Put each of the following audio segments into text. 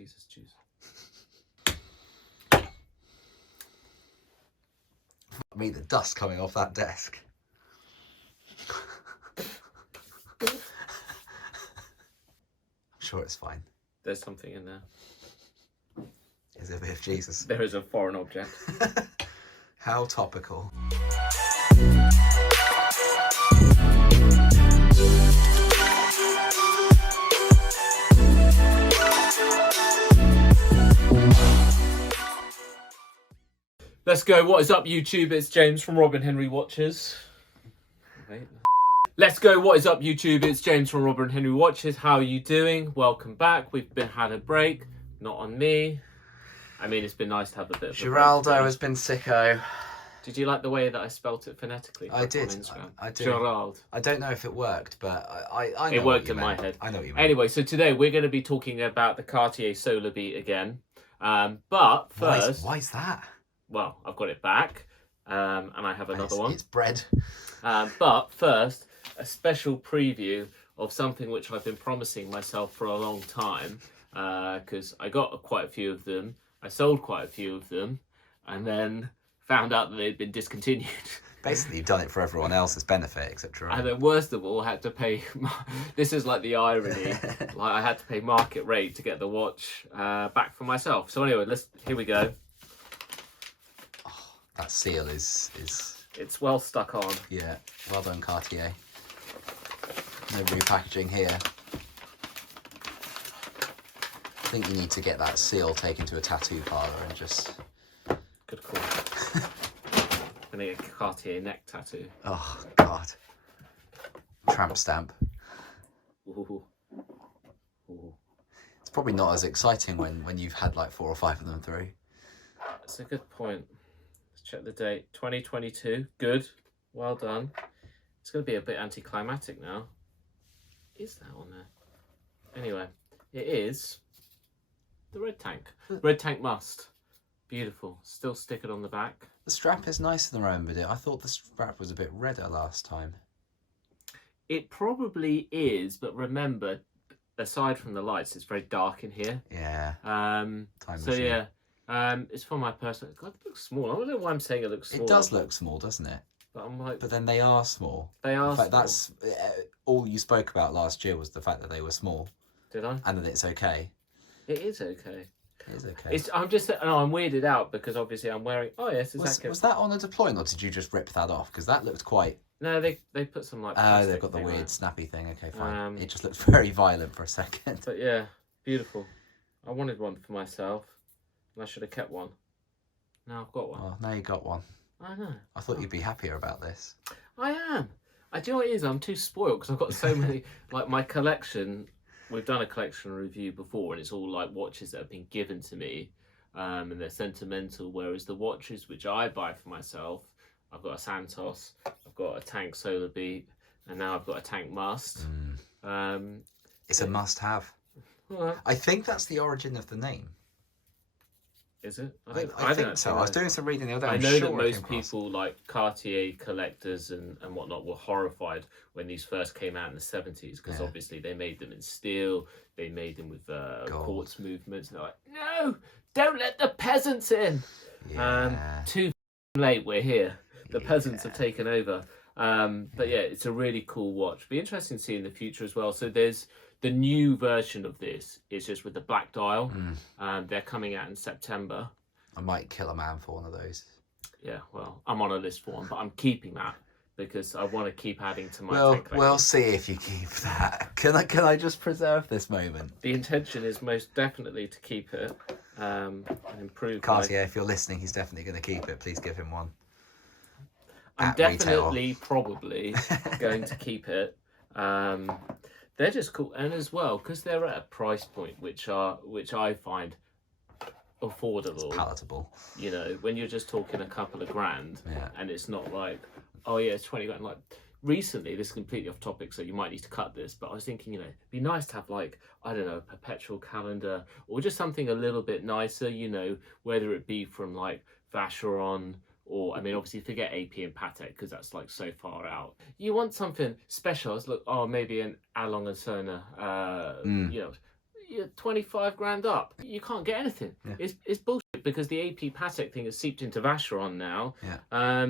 Jesus. I mean, the dust coming off that desk. I'm sure it's fine. There's something in there. Is it a bit of Jesus? There is a foreign object. How topical. Let's go. What is up, YouTube? It's James from Robin Henry Watches. Wait. Let's go. What is up, YouTube? It's James from Robin Henry Watches. How are you doing? Welcome back. We've had a break. Not on me. I mean, it's been nice to have a bit of a break. Geraldo has been sicko. Did you like the way that I spelt it phonetically? I did. I did. Gerald. I don't know if it worked, but I know it worked in my head. I know what you mean. Anyway, so today we're going to be talking about the Cartier SolarBeat again. But first... Why is that? Well, I've got it back, and I have another one. It's bread. But first, a special preview of something which I've been promising myself for a long time, because I got quite a few of them, I sold quite a few of them, and then found out that they'd been discontinued. Basically, you've done it for everyone else's benefit, etc. And then worst of all, I had to pay, this is like the irony, like I had to pay market rate to get the watch back for myself. So anyway, here we go. That seal is... It's well stuck on. Yeah, well done, Cartier. No repackaging here. I think you need to get that seal taken to a tattoo parlour and just... Good call. I'm gonna get a Cartier neck tattoo. Oh, God. Tramp stamp. Ooh. Ooh. It's probably not as exciting when you've had like 4 or 5 of them through. That's a good point. Check the date, 2022. Good, well done. It's going to be a bit anticlimactic now. Is that on there? Anyway, it is the red tank. Red tank must. Beautiful. Still stick it on the back. The strap is nicer than I remembered it. I thought the strap was a bit redder last time. It probably is, but remember, aside from the lights, it's very dark in here. Yeah. Time machine. Yeah. It's for my personal... God, it looks small. I don't know why I'm saying it looks small. It does look small, doesn't it? But I'm like... But then they are small. They are In fact, small. that's all you spoke about last year was the fact that they were small. Did I? And that it's okay. It is okay. It is okay. I'm just... No, I'm weirded out because obviously I'm wearing... Oh, yes, exactly. Was that on a deployment or did you just rip that off? Because that looked quite... No, they put some like... Oh, they've got the weird snappy thing. Okay, fine. It just looked very violent for a second. But yeah, beautiful. I wanted one for myself. And I should have kept one. Now I've got one. Well, now you got one. I know. I thought you'd be happier about this. I am. Do you know what it is? I'm too spoiled because I've got so many... Like my collection... We've done a collection review before and it's all like watches that have been given to me. And they're sentimental. Whereas the watches which I buy for myself... I've got a Santos. I've got a Tank SolarBeat. And now I've got a Tank Must. It's a must-have. Well, I think that's the origin of the name. Is it? I think so. I was doing some reading the other day. I know that most people, like Cartier collectors and whatnot, were horrified when these first came out in the 70s because obviously they made them in steel, they made them with quartz movements. And they're like, no, don't let the peasants in. Yeah. Too late, we're here. The peasants have taken over. But yeah, it's a really cool watch. Be interesting to see in the future as well. So there's the new version of this is just with the black dial. They're coming out in September. I might kill a man for one of those. Yeah, well, I'm on a list for one, but I'm keeping that because I want to keep adding to my tank collection. We'll see if you keep that. Can I just preserve this moment? The intention is most definitely to keep it and improve. Cartier, if you're listening, he's definitely going to keep it. Please give him one. I'm definitely probably going to keep it. They're just cool, and as well because they're at a price point which I find affordable, it's palatable. You know, when you're just talking a couple of grand, and it's not like, oh yeah, it's 20 grand. Like recently, this is completely off topic, so you might need to cut this. But I was thinking, it'd be nice to have like, I don't know, a perpetual calendar or just something a little bit nicer. Whether it be from like Vacheron Or, I mean, obviously forget AP and Patek because that's like so far out. You want something special. It's look, oh, maybe an Along and Sona, you know, you're 25 grand up. You can't get anything. Yeah. It's bullshit because the AP Patek thing has seeped into Vacheron now. Yeah.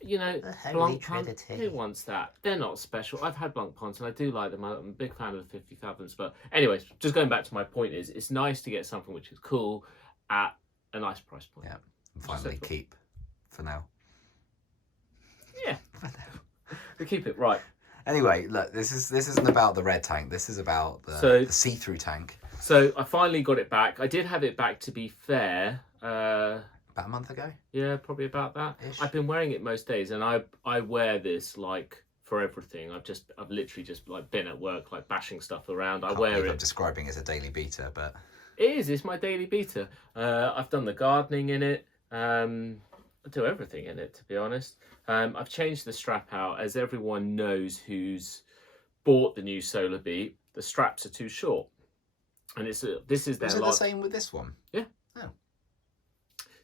You know, The Blanc Punts, who wants that? They're not special. I've had Blanc Punts and I do like them. I'm a big fan of the 50 Fathoms. But anyways, just going back to my point is, it's nice to get something which is cool at a nice price point. Yeah. And finally keep for now. Yeah. We keep it right. Anyway, look, this isn't about the red tank. This is about the see-through tank. So I finally got it back. I did have it back, to be fair. About a month ago? Yeah, probably about that. Ish. I've been wearing it most days, and I wear this like for everything. I've literally just like been at work like bashing stuff around. I wear it. I'm describing it as a daily beater, but It's my daily beater. I've done the gardening in it. I do everything in it, to be honest. I've changed the strap out, as everyone knows who's bought the new SolarBeat. The straps are too short, and this is their. Is it the same with this one? Yeah. Oh.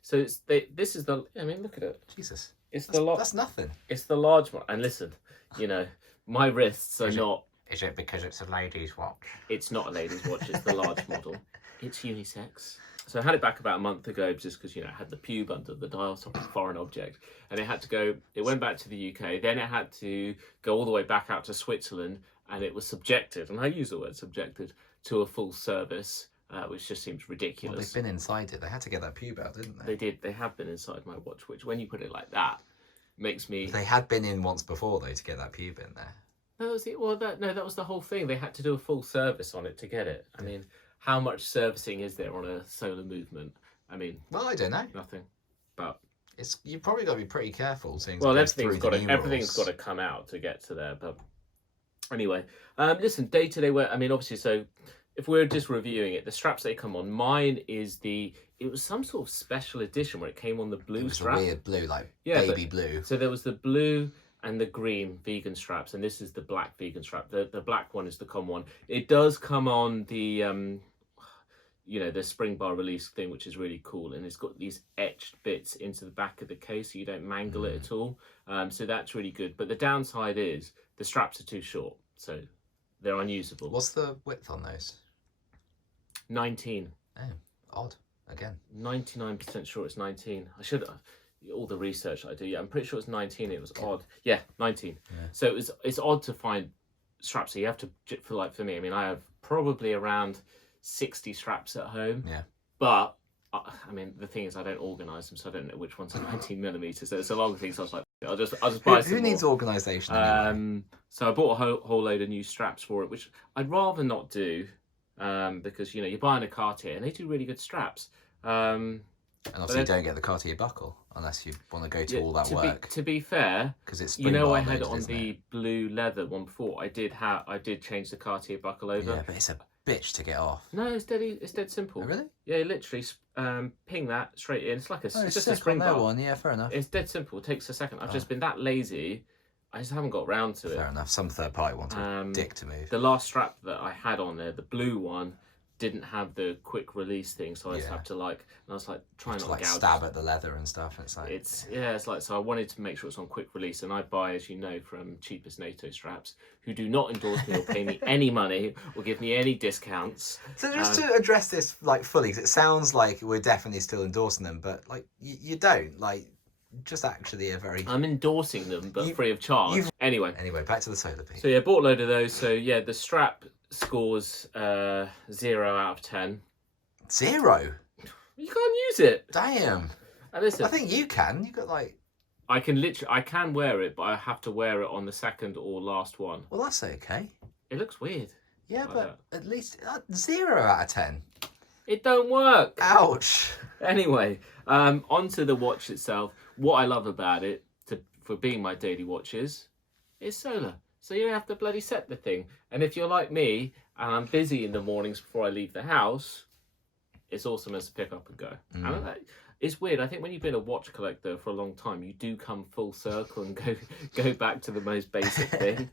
So this is the. I mean, look at it. Jesus. That's nothing. It's the large one. And listen, you know, my wrists are not. Is it because it's a lady's watch? It's not a lady's watch. It's the large model. It's unisex. So I had it back about a month ago, just because, you know, it had the pube under the dial, so it's a foreign object, and it went back to the UK. Then it had to go all the way back out to Switzerland, and it was subjected, and I use the word subjected, to a full service. Which just seems ridiculous. Well, they've been inside it. They had to get that pube out, didn't they? They did. They have been inside my watch, which, when you put it like that, makes me. They had been in once before, though, to get that pube in there. That was it. Well, that was the whole thing. They had to do a full service on it to get it. I mean, how much servicing is there on a solar movement? I mean, well, I don't know. Nothing. But you've probably got to be pretty careful. Everything's got to come out to get to there. But anyway, listen, day-to-day wear. I mean, obviously, so. If we're just reviewing it, the straps they come on, mine is it was some sort of special edition where it came on the blue strap. A weird blue, like baby blue. So there was the blue and the green vegan straps, and this is the black vegan strap. The black one is the common one. It does come on the, the spring bar release thing, which is really cool. And it's got these etched bits into the back of the case, so you don't mangle it at all. So that's really good. But the downside is the straps are too short, so they're unusable. What's the width on those? 19. Oh, odd. Again. 99% sure it's 19. I should all the research I do. Yeah, I'm pretty sure it's 19. It was odd. Yeah, 19. Yeah. So it's odd to find straps. So you have to, for me. I mean, I have probably around 60 straps at home. Yeah. But I mean, the thing is, I don't organise them, so I don't know which ones are 19 millimeters. So it's a long thing. So I was like, I'll just buy some. Who needs organisation? Anyway? So I bought a whole load of new straps for it, which I'd rather not do. Because you're buying a Cartier and they do really good straps. And obviously you don't get the Cartier buckle unless you want to go to all that work. To be fair, because it's I had it on the blue leather one before. I did change the Cartier buckle over. Yeah, but it's a bitch to get off. No, it's dead simple. Oh, really? Yeah, literally ping that straight in. It's like it's just a spring bar. One. Yeah, fair enough. It's dead simple. It takes a second. I've just been that lazy. I just haven't got round to it. Fair enough. Some third party wants a dick to move. The last strap that I had on there, the blue one, didn't have the quick release thing, so I just have to and I was like trying not to gouge. Stab at the leather and stuff. So I wanted to make sure it's on quick release, and I buy, as you know, from cheapest NATO straps, who do not endorse me or pay me any money or give me any discounts. So just to address this fully, because it sounds like we're definitely still endorsing them, but you don't just actually I'm endorsing them, but free of charge. Anyway, back to the SolarBeat. So bought a load of those. So the strap scores 0 out of 10. 0? You can't use it. Damn. And listen, I think you can. You got I can wear it, but I have to wear it on the second or last one. Well, that's okay. It looks weird. Yeah, but at least 0 out of 10. It don't work. Ouch. Anyway, onto the watch itself. What I love about it, for being my daily watches, is solar. So you don't have to bloody set the thing. And if you're like me, and I'm busy in the mornings before I leave the house, it's awesome as a pick up and go. And it's weird. I think when you've been a watch collector for a long time, you do come full circle and go back to the most basic thing.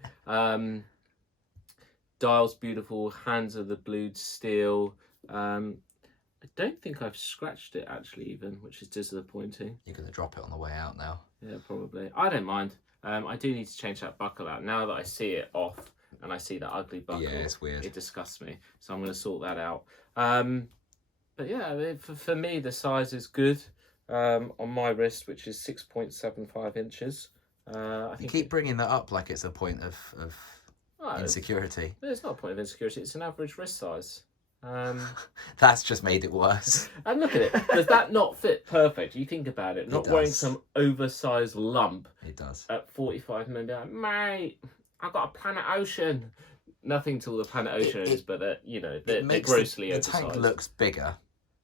Dial's beautiful. Hands are the blued steel. I don't think I've scratched it actually even, which is disappointing. You're going to drop it on the way out now. Yeah, probably. I don't mind. I do need to change that buckle out. Now that I see it off, and I see that ugly buckle, Yeah, it's weird. It disgusts me. So I'm going to sort that out. But yeah, for me, the size is good on my wrist, which is 6.75 inches. I think you keep bringing that up like it's a point of insecurity. It's not a point of insecurity. It's an average wrist size. That's just made it worse. And look at it. Does that not fit perfect? You think about it. Not wearing some oversized lump. It does. At 45 millimeters, mate, I've got a Planet Ocean. Nothing to all the Planet Ocean is, but they're grossly oversized. The tank looks bigger,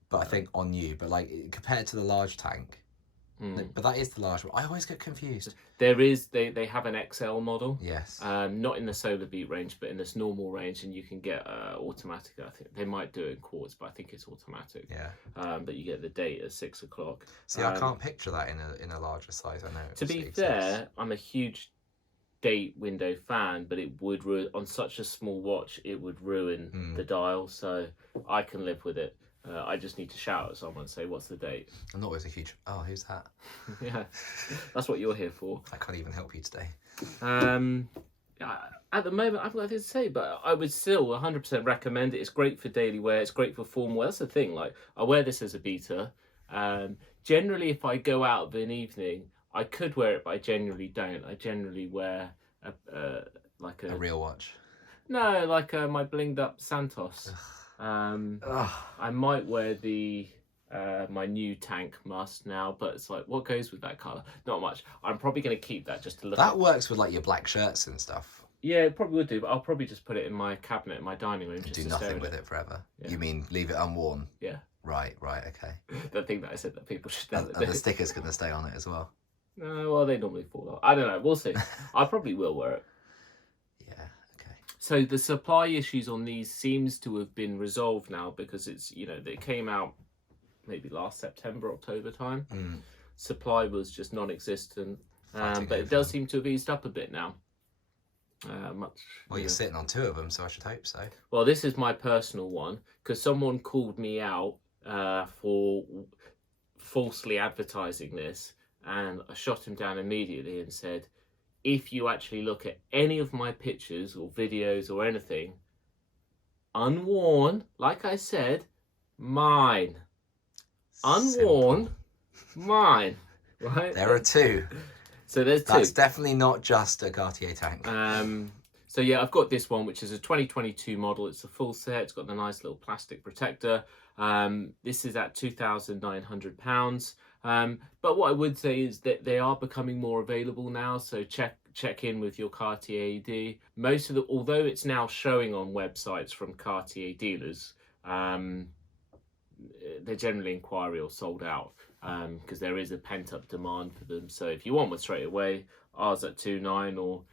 but I think on you, but like compared to the large tank. But that is the large one. I always get confused. They have an XL model. Yes. Not in the SolarBeat range, but in this normal range, and you can get automatic. I think they might do it in quartz, but I think it's automatic. Yeah. But you get the date at 6 o'clock. See, I can't picture that in a larger size. I know. To be fair, I'm a huge date window fan, but it would on such a small watch, it would ruin the dial. So I can live with it. I just need to shout at someone and say, "What's the date?" I'm not always a huge. Oh, who's that? Yeah, that's what you're here for. I can't even help you today. At the moment, I've got nothing to say, but I would still 100% recommend it. It's great for daily wear. It's great for formal wear. That's the thing. Like, I wear this as a beater. Generally, if I go out of an evening, I could wear it, but I generally don't. I generally wear a real watch. No, like my blinged up Santos. I might wear the my new tank must now, but it's like, what goes with that colour? Not much. I'm probably going to keep that just to look. That works with like your black shirts and stuff. Yeah, it probably would do, but I'll probably just put it in my cabinet in my dining room. Just do nothing with it forever. Yeah. You mean leave it unworn? Yeah. Right, okay. The thing that I said that people should never do. And the sticker's going to stay on it as well. No, well, they normally fall off. I don't know. We'll see. I probably will wear it. Yeah, okay. So the supply issues on these seems to have been resolved now, because it's, they came out maybe last September, October time. Supply was just non-existent, but it does seem to have eased up a bit now. Well, you're sitting on two of them, so I should hope so. Well, this is my personal one, because someone called me out for falsely advertising this, and I shot him down immediately and said, if you actually look at any of my pictures or videos or anything, unworn, like I said, mine. Unworn, mine. Right? There are two. So there's two. That's definitely not just a Cartier tank. So yeah, I've got this one, which is a 2022 model. It's a full set. It's got the nice little plastic protector. This is at £2,900. But what I would say is that they are becoming more available now. So check in with your Cartier AD. Most of although it's now showing on websites from Cartier dealers, they're generally inquiry or sold out, because there is a pent-up demand for them. So if you want one straight away, ours at 2.9, or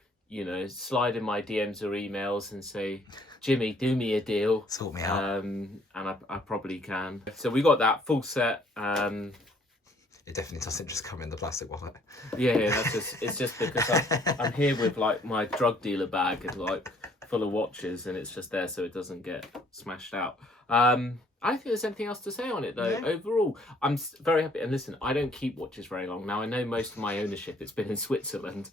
slide in my DMs or emails and say, Jimmy, do me a deal, sort me out, and I probably can. So we got that full set. It definitely doesn't just come in the plastic wallet. Yeah, it's just because I'm here with like my drug dealer bag and like full of watches, and it's just there so it doesn't get smashed out. I don't think there's anything else to say on it though. Yeah. Overall, I'm very happy. And listen, I don't keep watches very long. Now, I know most of my ownership, it's been in Switzerland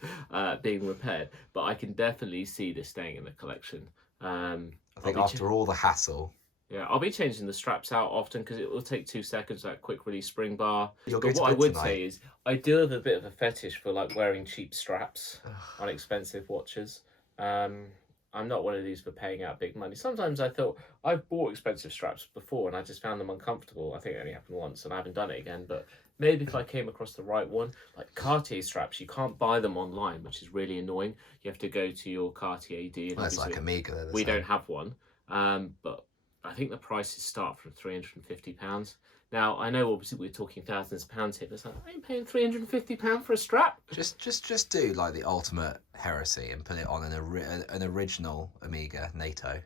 being repaired, but I can definitely see this staying in the collection. I think after all the hassle. Yeah, I'll be changing the straps out often, because it will take 2 seconds, that quick release spring bar. But what I would say is, I do have a bit of a fetish for like wearing cheap straps on expensive watches. I'm not one of these for paying out big money. Sometimes I thought, I've bought expensive straps before and I just found them uncomfortable. I think it only happened once and I haven't done it again. But maybe if I came across the right one, like Cartier straps, you can't buy them online, which is really annoying. You have to go to your Cartier AD. Well, it's like Omega. We don't have one. But I think the prices start from £350. Now, I know obviously we're talking thousands of pounds here, but it's like, I ain't paying £350 for a strap. Just do like the ultimate heresy and put it on an original Omega NATO.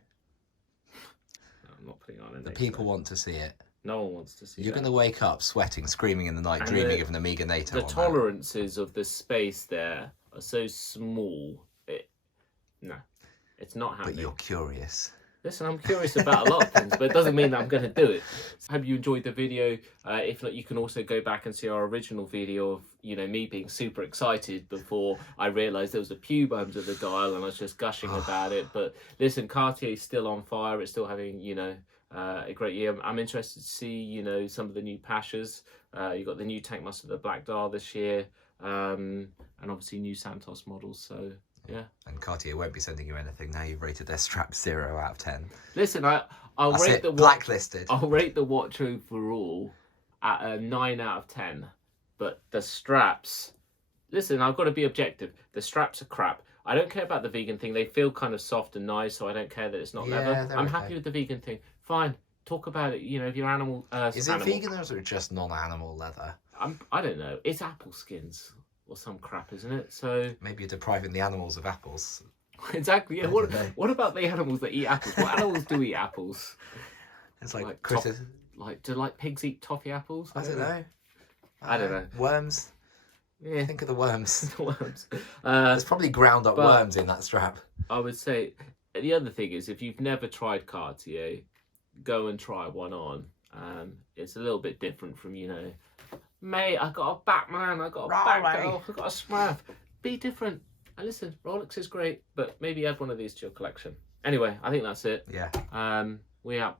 No, I'm not putting on a NATO. The people want to see it. No one wants to see it. You're going to wake up sweating, screaming in the night, and dreaming of an Omega NATO. The tolerances of the space there are so small. No, it's not happening. But you're curious. Listen, I'm curious about a lot of things, but it doesn't mean that I'm going to do it. I hope you enjoyed the video. If not, you can also go back and see our original video of, you know, me being super excited before I realised there was a pube under the dial and I was just gushing about it. But listen, Cartier's still on fire. It's still having, you know, a great year. I'm interested to see, you know, some of the new Pashas. You got the new Tank Master, the Black Dial this year, and obviously new Santos models. So yeah. And Cartier won't be sending you anything now you've rated their strap 0 out of 10. Listen, I'll That's rate it, the watch, blacklisted. I'll rate the watch overall at a 9 out of 10. But the straps, listen, I've got to be objective. The straps are crap. I don't care about the vegan thing. They feel kind of soft and nice, so I don't care that it's not leather. I'm happy with the vegan thing. Fine, talk about it. You know, if your animal is it vegan or is it just non-animal leather? I don't know. It's apple skins or some crap, isn't it? So maybe you're depriving the animals of apples. Exactly. Yeah. What about the animals that eat apples? What animals do eat apples? It's like do pigs eat toffee apples? I don't know. I don't know. Worms. Yeah. Think of the worms. The worms. There's probably ground up worms in that strap. I would say the other thing is, if you've never tried Cartier, go and try one on. It's a little bit different from, you know, mate, I got a Batman, I got a Batgirl, I got a Smurf. Be different. And listen, Rolex is great, but maybe add one of these to your collection. Anyway, I think that's it. Yeah. We out.